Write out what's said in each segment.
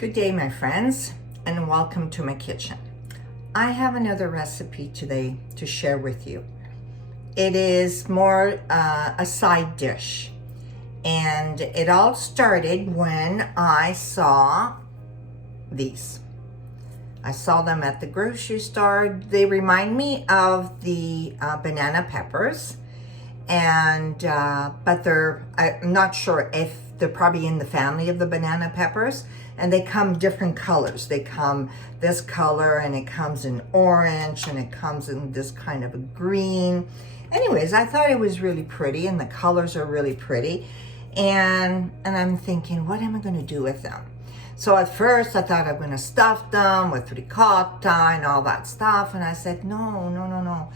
Good day, my friends, and welcome to my kitchen. I have another recipe today to share with you. It is more a side dish, and it all started when I saw these. I saw them at the grocery store. They remind me of the banana peppers, and but I'm not sure if they're probably in the family of the banana peppers, and they come different colors. They come this color, and it comes in orange, and it comes in this kind of a green. Anyways, I thought it was really pretty, and the colors are really pretty, and I'm thinking, what am I going to do with them? So at first I thought I'm going to stuff them with ricotta and all that stuff, and I said, no.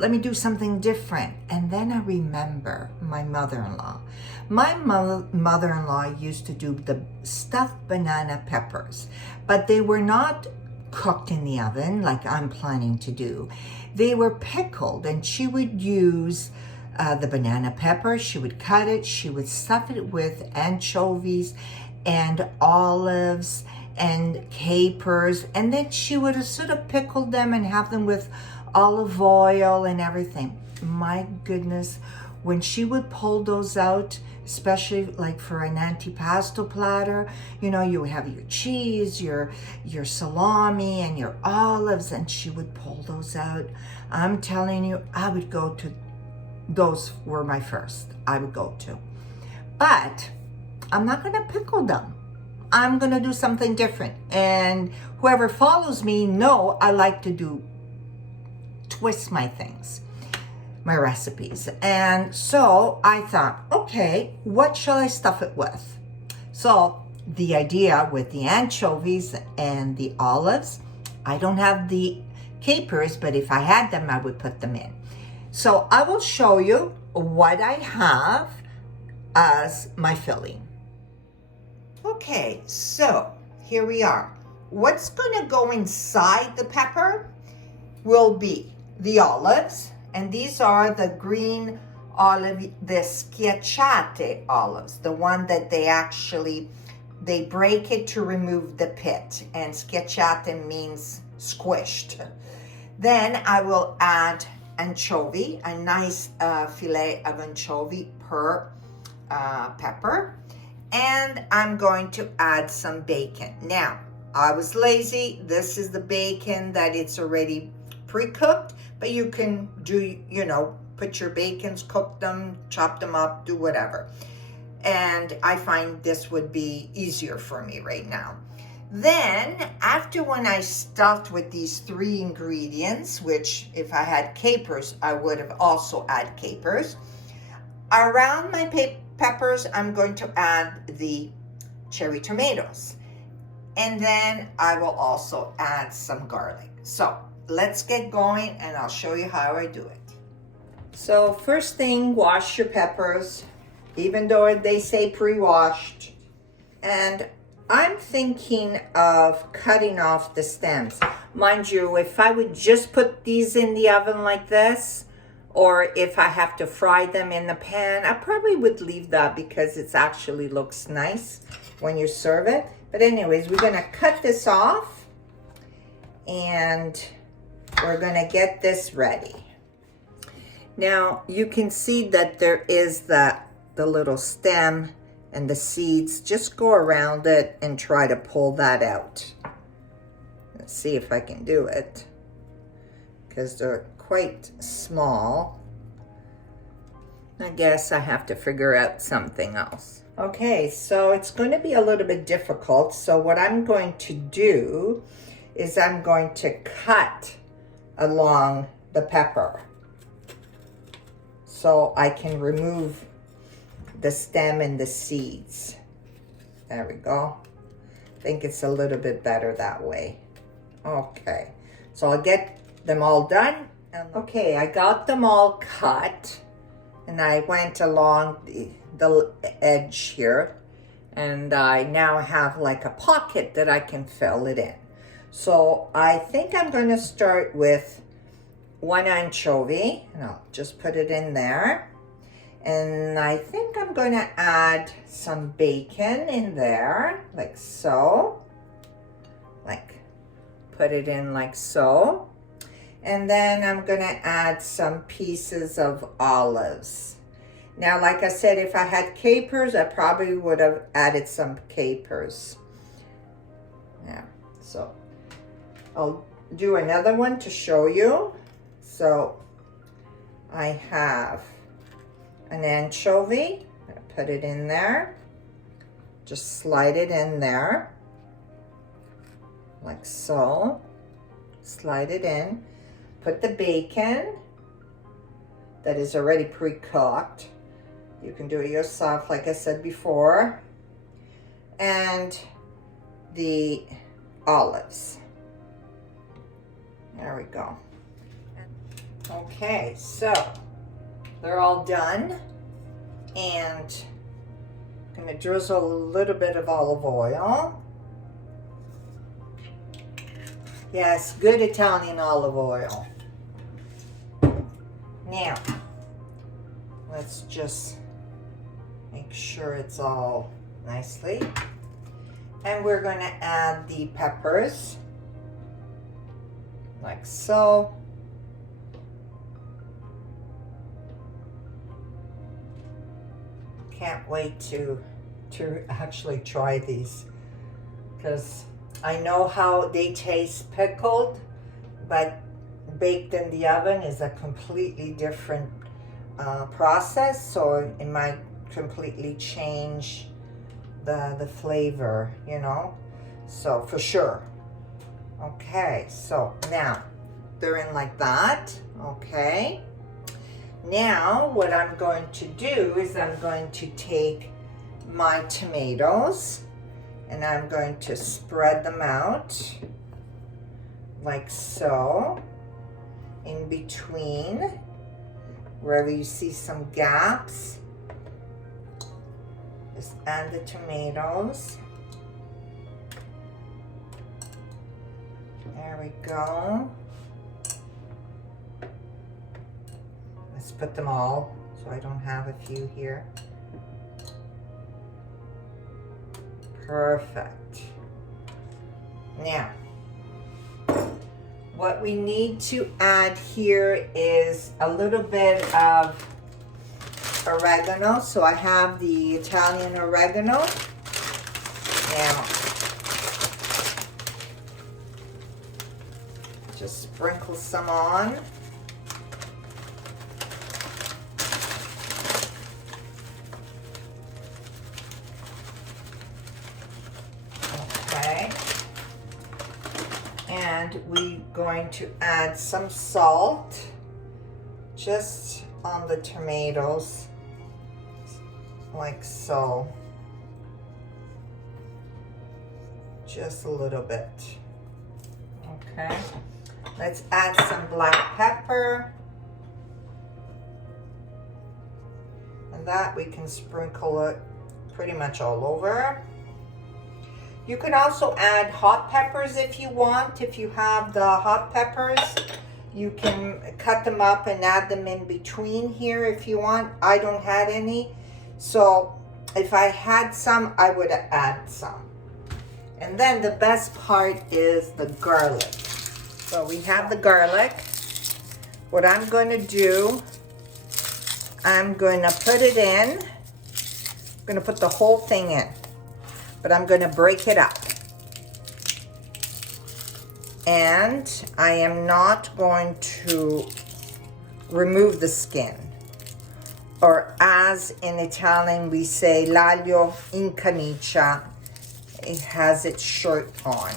Let me do something different. And then I remember my mother-in-law. My mother-in-law used to do the stuffed banana peppers, but they were not cooked in the oven like I'm planning to do. They were pickled, and she would use the banana pepper. She would cut it. She would stuff it with anchovies and olives and capers, and then she would sort of pickle them and have them with olive oil and everything. My goodness, when she would pull those out, especially like for an antipasto platter, you know, you would have your cheese, your salami, and your olives, and she would pull those out. I'm telling you, I would go to, those were my first I would go to. But I'm not gonna pickle them. I'm gonna do something different. And whoever follows me know I like to twist my things, my recipes. And so I thought, okay, what shall I stuff it with? So the idea with the anchovies and the olives, I don't have the capers, but if I had them, I would put them in. So I will show you what I have as my filling. Okay, so here we are. What's gonna go inside the pepper will be the olives, and these are the green olive, the schiacciate olives, the one that they break it to remove the pit, and schiacciate means squished. Then I will add anchovy, a nice fillet of anchovy per pepper, and I'm going to add some bacon. Now, I was lazy. This is the bacon that it's already pre-cooked, but you can do, put your bacons, cook them, chop them up, do whatever. And I find this would be easier for me right now. Then, after when I stuffed with these three ingredients, which if I had capers, I would have also added capers. Around my peppers, I'm going to add the cherry tomatoes. And then I will also add some garlic. So let's get going, and I'll show you how I do it. So first thing, wash your peppers, even though they say pre-washed. And I'm thinking of cutting off the stems. Mind you, if I would just put these in the oven like this, or if I have to fry them in the pan, I probably would leave that because it actually looks nice when you serve it. But anyways, we're gonna cut this off, and we're gonna get this ready. Now, you can see that there is the little stem and the seeds. Just go around it and try to pull that out. Let's see if I can do it, because they're quite small. I guess I have to figure out something else. Okay, so it's going to be a little bit difficult. So what I'm going to do is I'm going to cut along the pepper so I can remove the stem and the seeds. There we go. I think it's a little bit better that way. Okay, so I'll get them all done. Okay, I got them all cut, and I went along the edge here, and I now have like a pocket that I can fill it in. So I think I'm going to start with one anchovy, and I'll just put it in there. And I think I'm going to add some bacon in there, like so. Like, put it in like so. And then I'm going to add some pieces of olives. Now, like I said, if I had capers, I probably would have added some capers. Yeah, so I'll do another one to show you. So I have an anchovy. I'm gonna put it in there. Just slide it in there, like so. Slide it in. Put the bacon that is already pre-cooked. You can do it yourself, like I said before. And the olives. There we go. Okay, so they're all done. And I'm gonna drizzle a little bit of olive oil. Yes, good Italian olive oil. Now, let's just make sure it's all nicely. And we're going to add the peppers, like so. Can't wait to actually try these, because I know how they taste pickled, but baked in the oven is a completely different process, so it might completely change the flavor, you know, so for sure. Okay, so now they're in like that. Okay, now what I'm going to do is I'm going to take my tomatoes and I'm going to spread them out like so, in between wherever you see some gaps. Just add the tomatoes. There we go. Let's put them all so I don't have a few here. Perfect. Now, what we need to add here is a little bit of oregano. So I have the Italian oregano. Now, just sprinkle some on. Okay. And we're going to add some salt just on the tomatoes, like so. Just a little bit. Okay. Let's add some black pepper. And that we can sprinkle it pretty much all over. You can also add hot peppers if you want. If you have the hot peppers, you can cut them up and add them in between here if you want. I don't have any, so if I had some, I would add some. And then the best part is the garlic. So we have the garlic. What I'm going to do, I'm going to put it in. I'm going to put the whole thing in, but I'm going to break it up. And I am not going to remove the skin. Or as in Italian we say, l'aglio in camicia. It has its shirt on.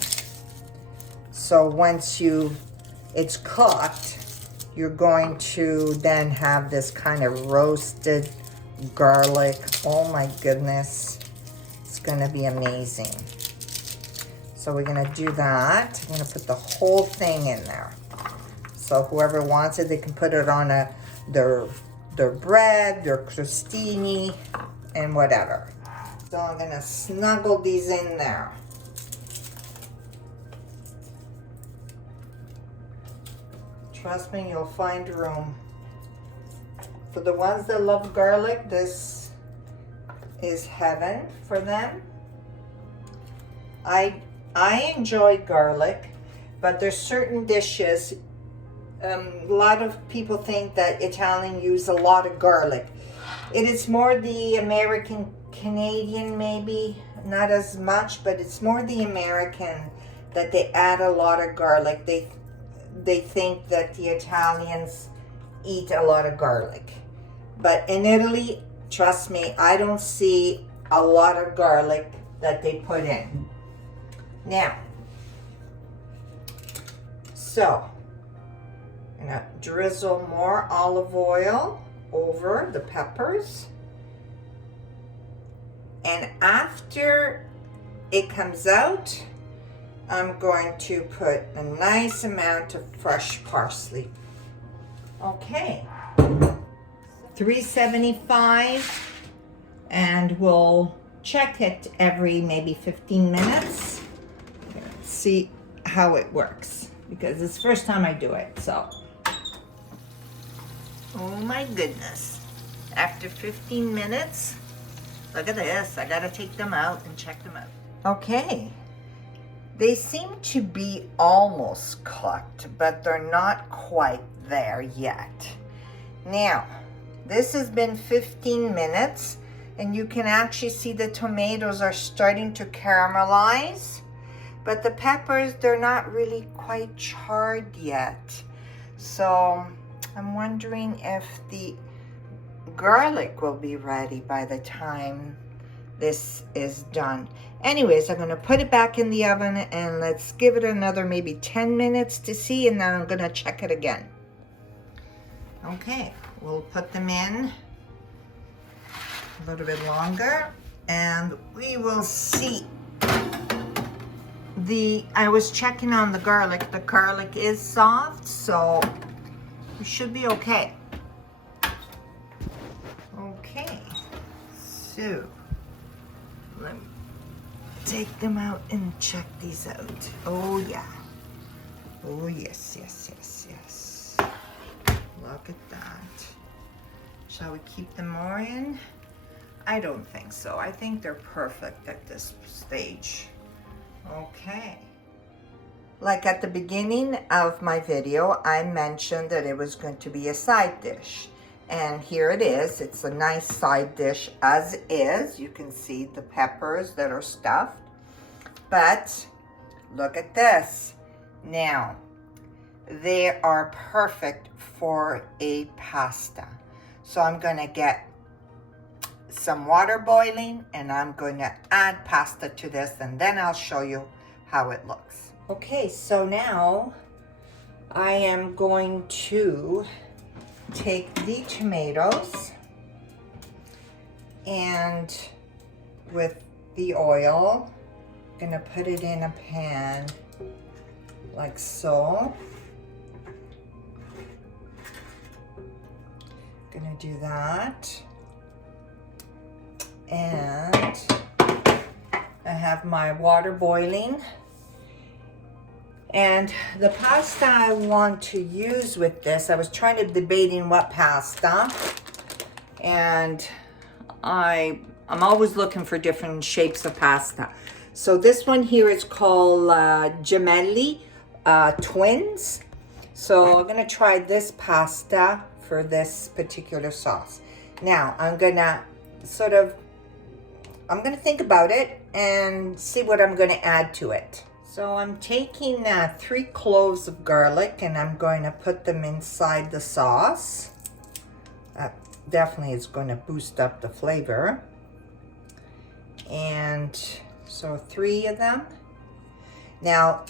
So once it's cooked, you're going to then have this kind of roasted garlic. Oh my goodness. It's gonna be amazing. So we're gonna do that. I'm gonna put the whole thing in there. So whoever wants it, they can put it on their bread, their crostini, and whatever. So I'm gonna snuggle these in there. Trust me, you'll find room. For the ones that love garlic, this is heaven for them. I enjoy garlic, but there's certain dishes. A lot of people think that Italian use a lot of garlic. It is more the American Canadian, maybe not as much, but it's more the American that they add a lot of garlic. They think that the Italians eat a lot of garlic, but in Italy, trust me, I don't see a lot of garlic that they put in. Now, so I'm gonna drizzle more olive oil over the peppers, and after it comes out, I'm going to put a nice amount of fresh parsley. Okay, 375, and we'll check it every maybe 15 minutes. See how it works, because it's the first time I do it, so. Oh my goodness. After 15 minutes, look at this. I gotta take them out and check them out. Okay. They seem to be almost cooked, but they're not quite there yet. Now, this has been 15 minutes, and you can actually see the tomatoes are starting to caramelize, but the peppers, they're not really quite charred yet. So I'm wondering if the garlic will be ready by the time this is done. Anyways, I'm gonna put it back in the oven, and let's give it another maybe 10 minutes to see, and then I'm gonna check it again. Okay, we'll put them in a little bit longer, and we will see. I was checking on the garlic. The garlic is soft, so we should be okay. Okay, so let me take them out and check these out. Oh yeah. Oh yes, yes, yes, yes. Look at that. Shall we keep them more in? I don't think so. I think they're perfect at this stage. Okay. Like at the beginning of my video, I mentioned that it was going to be a side dish. And here it is. It's a nice side dish as is. You can see the peppers that are stuffed. But look at this. Now, they are perfect for a pasta. So I'm going to get some water boiling, and I'm going to add pasta to this, and then I'll show you how it looks. Okay, so now I am going to take the tomatoes, and with the oil, I'm gonna put it in a pan like so. Gonna do that. And I have my water boiling. And the pasta I want to use with this, I was trying to debating what pasta. And I'm always looking for different shapes of pasta. So this one here is called Gemelli Twins. So I'm gonna try this pasta for this particular sauce. Now I'm gonna think about it and see what I'm gonna add to it. So I'm taking 3 cloves of garlic, and I'm going to put them inside the sauce. That definitely is going to boost up the flavor. And so 3 of them. Now,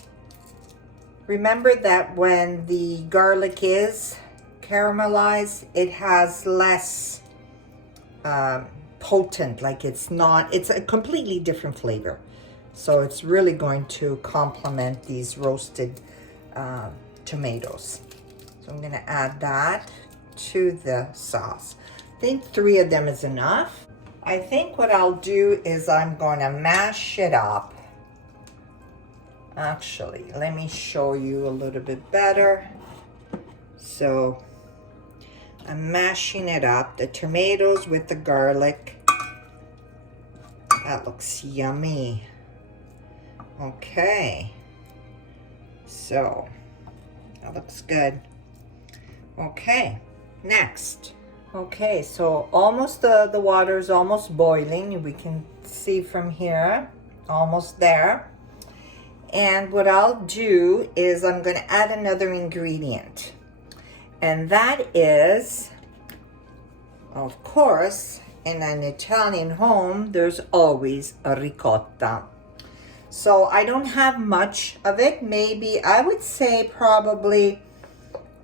remember that when the garlic is caramelized, it has less potent, like it's a completely different flavor. So it's really going to complement these roasted tomatoes. So I'm going to add that to the sauce. I think 3 of them is enough. I think what I'll do is I'm going to mash it up. Actually, let me show you a little bit better. So I'm mashing it up, the tomatoes with the garlic. That looks yummy. Okay, so that looks good. Okay, next. Okay, so almost the water is almost boiling. We can see from here, almost there. And what I'll do is I'm going to add another ingredient. And that is, of course, in an Italian home, there's always a ricotta. So I don't have much of it. Maybe, I would say probably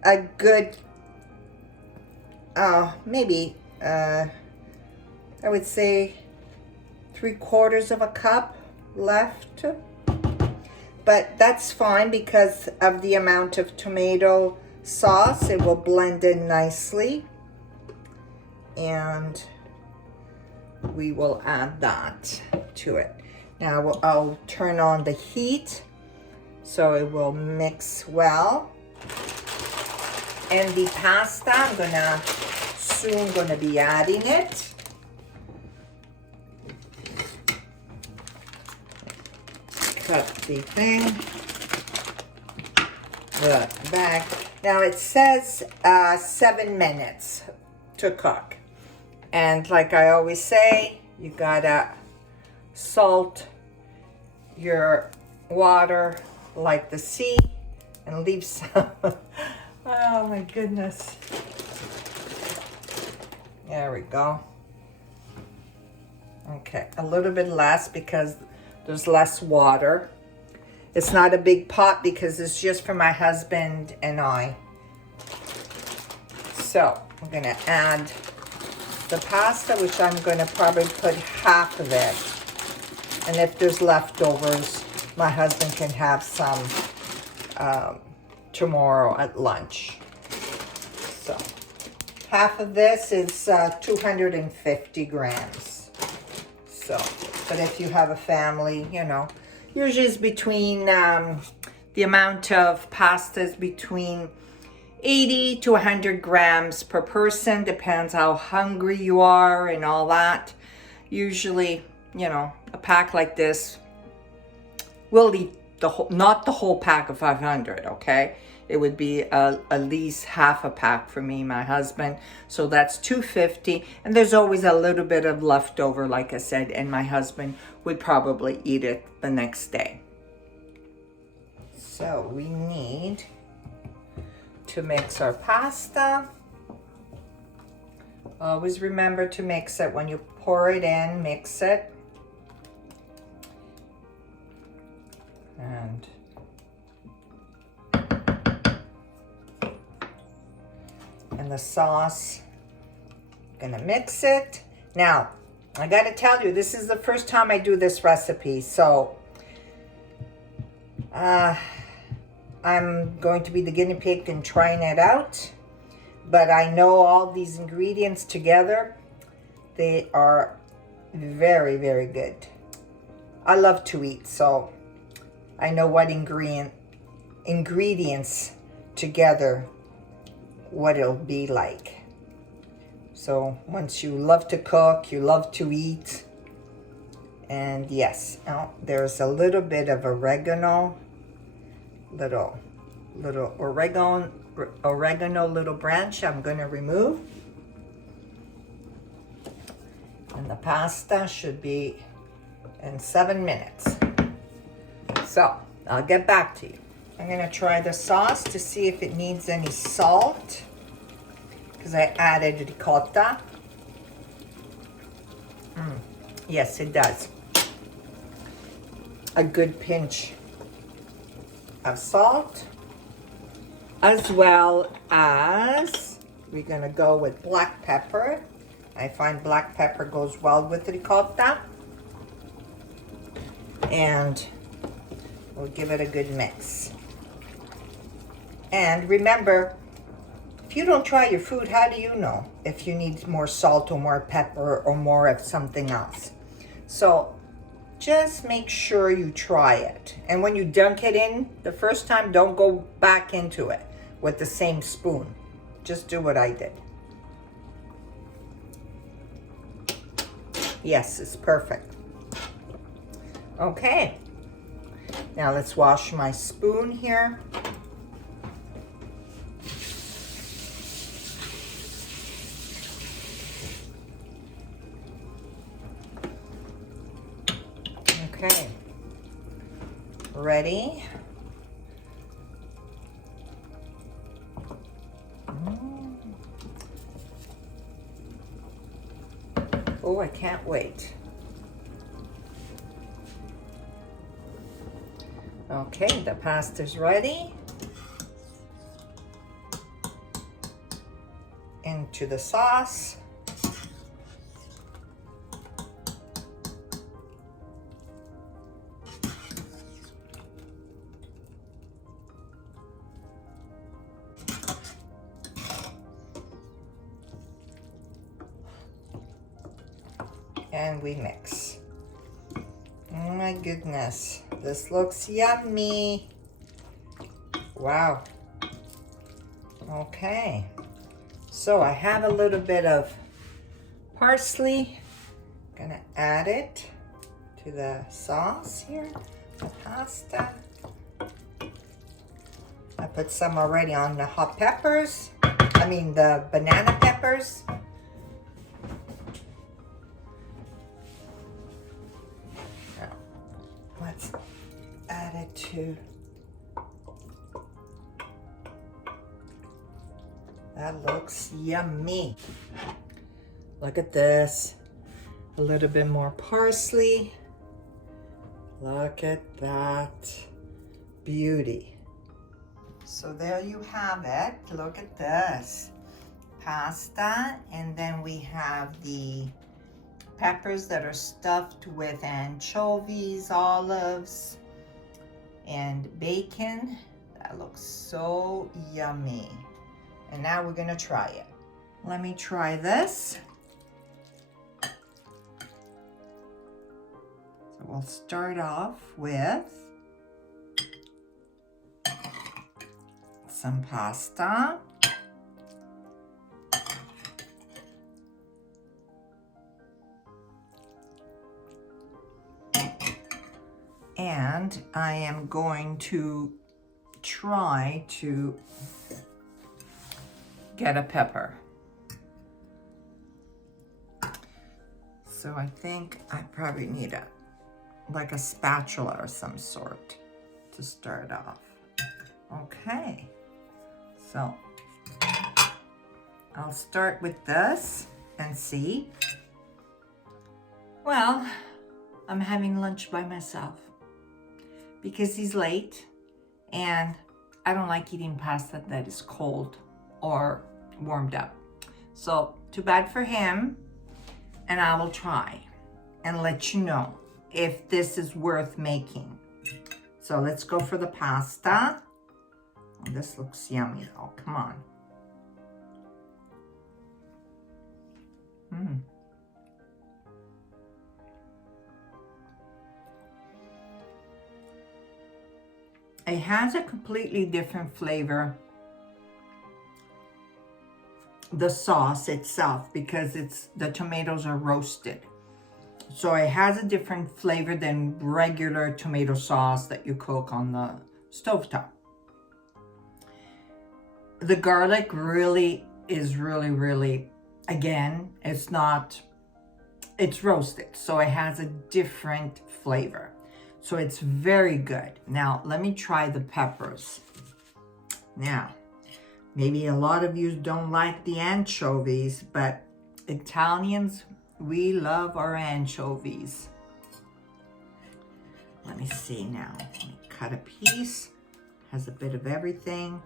a good, I would say 3/4 of a cup left. But that's fine because of the amount of tomato sauce. It will blend in nicely. And we will add that to it. Now I'll turn on the heat so it will mix well. And the pasta, I'm soon gonna be adding it. Cut the thing, the bag. Now it says 7 minutes to cook. And like I always say, you gotta salt your water like the sea and leave some. Oh my goodness. There we go. Okay, a little bit less because there's less water. It's not a big pot because it's just for my husband and I. So I'm gonna add the pasta, which I'm gonna probably put half of it. And if there's leftovers, my husband can have some tomorrow at lunch. So half of this is 250 grams. So, but if you have a family, you know, usually it's between, the amount of pasta is between 80 to 100 grams per person. Depends how hungry you are and all that. Usually, you know, a pack like this will eat the whole, not the whole pack of 500, okay? It would be at least half a pack for me, my husband. So that's 250. And there's always a little bit of leftover, like I said, and my husband would probably eat it the next day. So we need to mix our pasta. Always remember to mix it. When you pour it in, mix it. And the sauce, gonna mix it. Now, I gotta tell you, this is the first time I do this recipe, so I'm going to be the guinea pig and trying it out. But I know all these ingredients together, they are very, very good. I love to eat, so I know what ingredients together, what it'll be like. So once you love to cook, you love to eat. And yes, there's a little bit of oregano, little oregano little branch I'm going to remove. And the pasta should be in 7 minutes. So I'll get back to you. I'm going to try the sauce to see if it needs any salt, because I added ricotta. Yes, it does. A good pinch of salt, as well as we're going to go with black pepper. I find black pepper goes well with ricotta. And we'll give it a good mix. And remember, if you don't try your food, how do you know if you need more salt or more pepper or more of something else? So just make sure you try it. And when you dunk it in the first time, don't go back into it with the same spoon. Just do what I did. Yes, it's perfect. Okay, now let's wash my spoon here. Okay, ready? Oh, I can't wait. Okay, the pasta's ready. Into the sauce. And we mix. Oh my goodness, this looks yummy. Wow. Okay, so I have a little bit of parsley. Gonna add it to the sauce here, the pasta. I put some already on the hot peppers. I mean the banana peppers. Let's add it to, that looks yummy. Look at this, a little bit more parsley. Look at that beauty. So there you have it. Look at this pasta, and then we have the peppers that are stuffed with anchovies, olives, and bacon. That looks so yummy. And now we're gonna try it. Let me try this. So we'll start off with some pasta. And I am going to try to get a pepper. So I think I probably need like a spatula or some sort to start off. Okay, so I'll start with this and see. Well, I'm having lunch by myself because he's late and I don't like eating pasta that is cold or warmed up. So too bad for him, and I will try and let you know if this is worth making. So let's go for the pasta. Oh, this looks yummy. Oh, come on. It has a completely different flavor, the sauce itself, because the tomatoes are roasted. So it has a different flavor than regular tomato sauce that you cook on the stovetop. The garlic really is really, again, it's roasted, so it has a different flavor. So it's very good. Now, let me try the peppers. Now, maybe a lot of you don't like the anchovies, but Italians, we love our anchovies. Let me see now. Let me cut a piece. Has a bit of everything.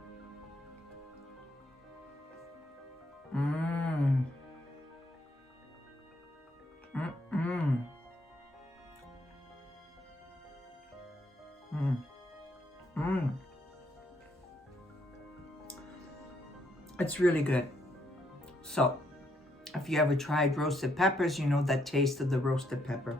It's really good. So, if you ever tried roasted peppers, you know that taste of the roasted pepper.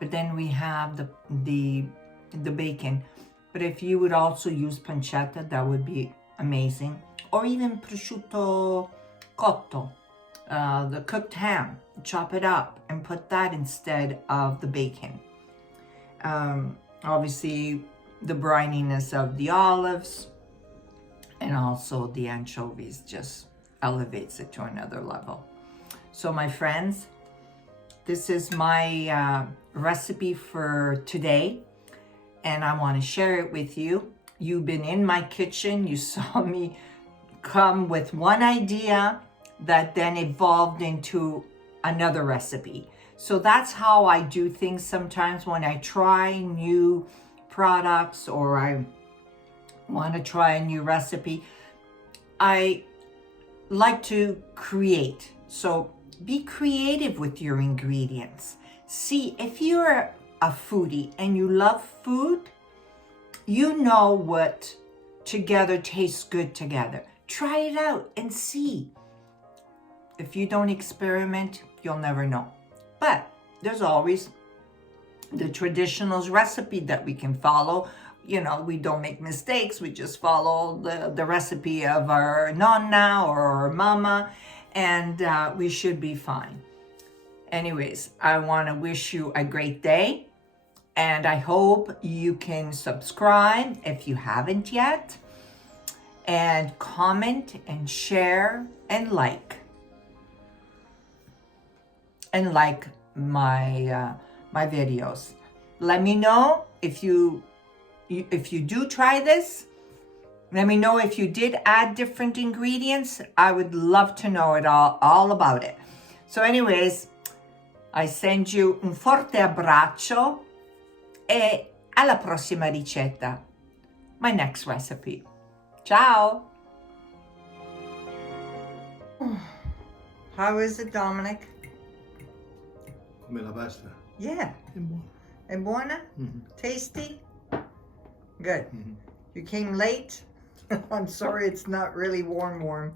But then we have the bacon. But if you would also use pancetta, that would be amazing. Or even prosciutto cotto. the cooked ham, chop it up and put that instead of the bacon. Obviously, the brininess of the olives and also the anchovies just elevates it to another level. So my friends, this is my recipe for today, and I want to share it with you. You've been in my kitchen. You saw me come with one idea that then evolved into another recipe. So that's how I do things sometimes when I try new products or I want to try a new recipe. I like to create. So be creative with your ingredients. See, if you're a foodie and you love food, you know what together tastes good together. Try it out and see. If you don't experiment, you'll never know. But there's always the traditional recipe that we can follow. You know, we don't make mistakes. We just follow the recipe of our nonna or our mama, and we should be fine. Anyways, I want to wish you a great day, and I hope you can subscribe if you haven't yet, and comment and share and like. And like my videos. Let me know if you do try this. Let me know if you did add different ingredients. I would love to know it all about it. So anyways, I send you un forte abbraccio e alla prossima ricetta. My next recipe. Ciao. How is it, Dominic? Come la pasta? Yeah. È buona. È buona? Tasty? Good. You came late? I'm sorry it's not really warm.